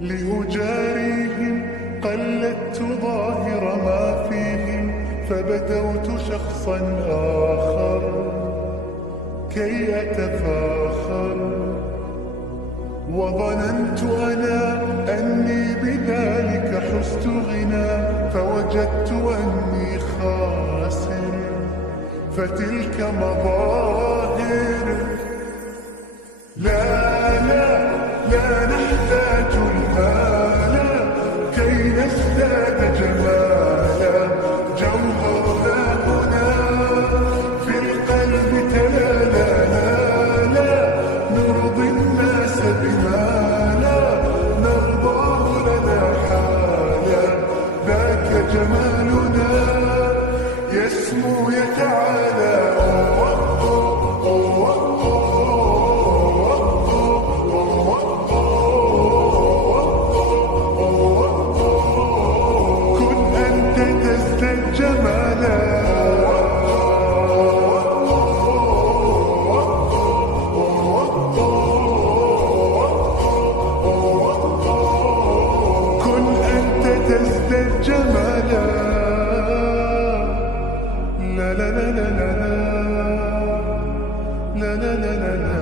لأجاريهم قلدت ظاهر ما فيهم، فبدوت شخصا آخر كي أتفاخر، وظننت أنا أني بذلك حزت غنى، فوجدت أني خاسر، فتلك مظاهر. لا لا لا نحتاج المال كي نزداد جمالا، جوهرنا هنا في القلب تلالا. لا نرضي الناس بما لا نرضاه لنا حالا، ذاك جمالنا يسمو يتعالى. تزداد جمالا. لا لا لا لا لا لا لا لا لا لا.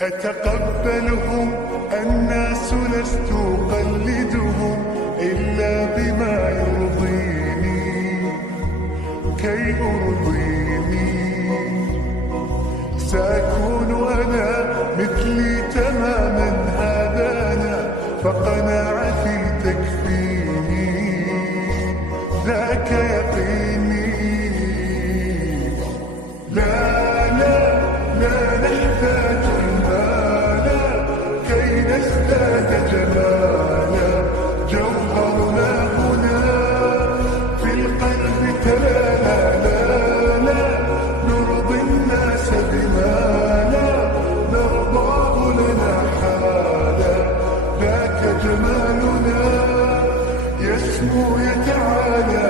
أتقبلهم الناس لست أقلدهم إلا بما يرضيني كي أرضيني. سأكون أنا مثلي تماما، هذا أنا فقناعتي تكفيني، ذاك يقيني. لا لا لا نحتاج المال كي نزداد جمالا، جوهرنا هنا في القلب تلالا. لا لا نرضي الناس بما لا نرضاه لنا حالا، ذاك جمالنا يسمو يتعالى.